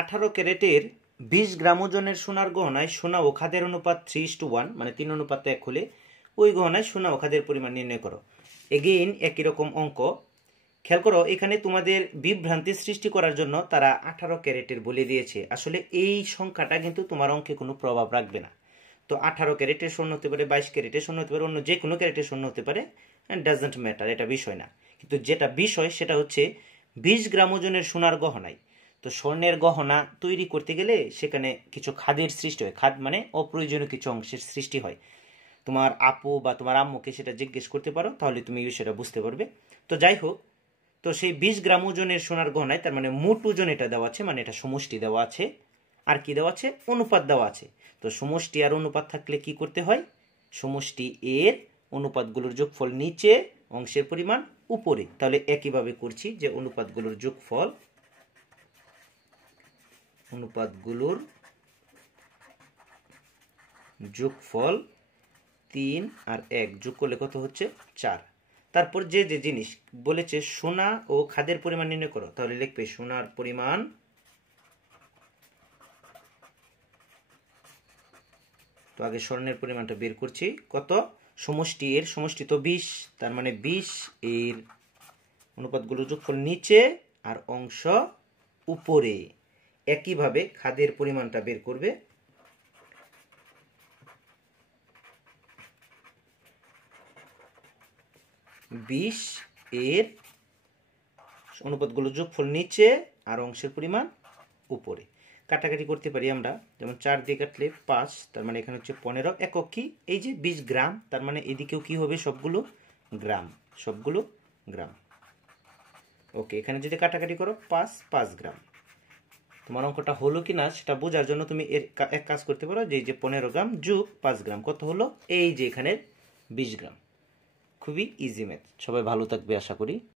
18 ক্যারেটের 20 গ্রাম ওজনের সোনার গহনায় সোনা ও খাদের অনুপাত 3:1 মানে 3:1 হলে ওই গহনায় সোনা ও খাদের পরিমাণ নির্ণয় করো। এগেইন একই রকম অঙ্ক। খেয়াল করো, এখানে তোমাদের বিভ্রান্তি সৃষ্টি করার জন্য তারা 18 ক্যারেটের বলে দিয়েছে। আসলে এই সংখ্যাটা কিন্তু তোমার অঙ্কে কোনো প্রভাব রাখবে না। তো 18 ক্যারেটের স্বর্ণ হতে পারে, 22 ক্যারেটের স্বর্ণ হতে পারে, অন্য যে কোনো ক্যারেটের স্বর্ণ হতে পারে, ডাজন্ট ম্যাটার, এটা বিষয় না। কিন্তু যেটা বিষয় সেটা হচ্ছে 20 গ্রাম ওজনের সোনার গহনায়। তো স্বর্ণের গহনা তৈরি করতে গেলে সেখানে কিছু খাদের সৃষ্টি হয়। খাদ মানে অপ্রয়োজনীয় কিছু অংশের সৃষ্টি হয়। তোমার আপু বা তোমার আম্মুকে সেটা জিজ্ঞেস করতে পারো, তাহলে তুমি সেটা বুঝতে পারবে। তো যাই হোক, তো সেই 20 গ্রাম ওজনের সোনার গহনায় তার মানে মোট ওজন এটা দেওয়া আছে, মানে এটা সমষ্টি দেওয়া আছে। আর কি দেওয়া আছে? অনুপাত দেওয়া আছে। তো সমষ্টি আর অনুপাত থাকলে কি করতে হয়? সমষ্টি এর অনুপাতগুলোর যোগফল নিচে, অংশের পরিমাণ উপরে। তাহলে একইভাবে করছি যে অনুপাতগুলোর যোগফল 3 আর 1 যোগ করলে কত হচ্ছে? 4। তারপর যে যে জিনিস বলেছে সোনা ও খাদের পরিমাণ নির্ণয় করো, তাহলে লিখবে সোনার পরিমাণ তো আগে স্বর্ণের পরিমাণটা বের করছি। কত? সমষ্টি এর সমষ্টি তো 20, তার মানে 20 এর অনুপাতগুলো যোগফল নিচে আর অংশ উপরে। একইভাবে খাদের পরিমাণটা বের করবে। বিশ এর অনুপাতগুলো যোগফল নিচে আর অংশের পরিমাণ উপরে। কাটাকাটি করতে পারি আমরা, যেমন 4 দিয়ে কাটলে 5, তার মানে এখানে হচ্ছে 15 একক কি? এই যে 20 গ্রাম, তার মানে এদিকেও কি হবে? সবগুলো গ্রাম, সবগুলো গ্রাম। ওকে, এখানে যদি কাটাকাটি করো 5 গ্রাম। তোমার অঙ্কটা হলো কি না সেটা বোঝার জন্য তুমি এক কাজ করতে পারো, যে 15 গ্রাম যোগ 5 গ্রাম কত হলো? এই যে এখানে 20 গ্রাম। খুবই ইজি ম্যাথ। সবাই ভালো থাকবে আশা করি।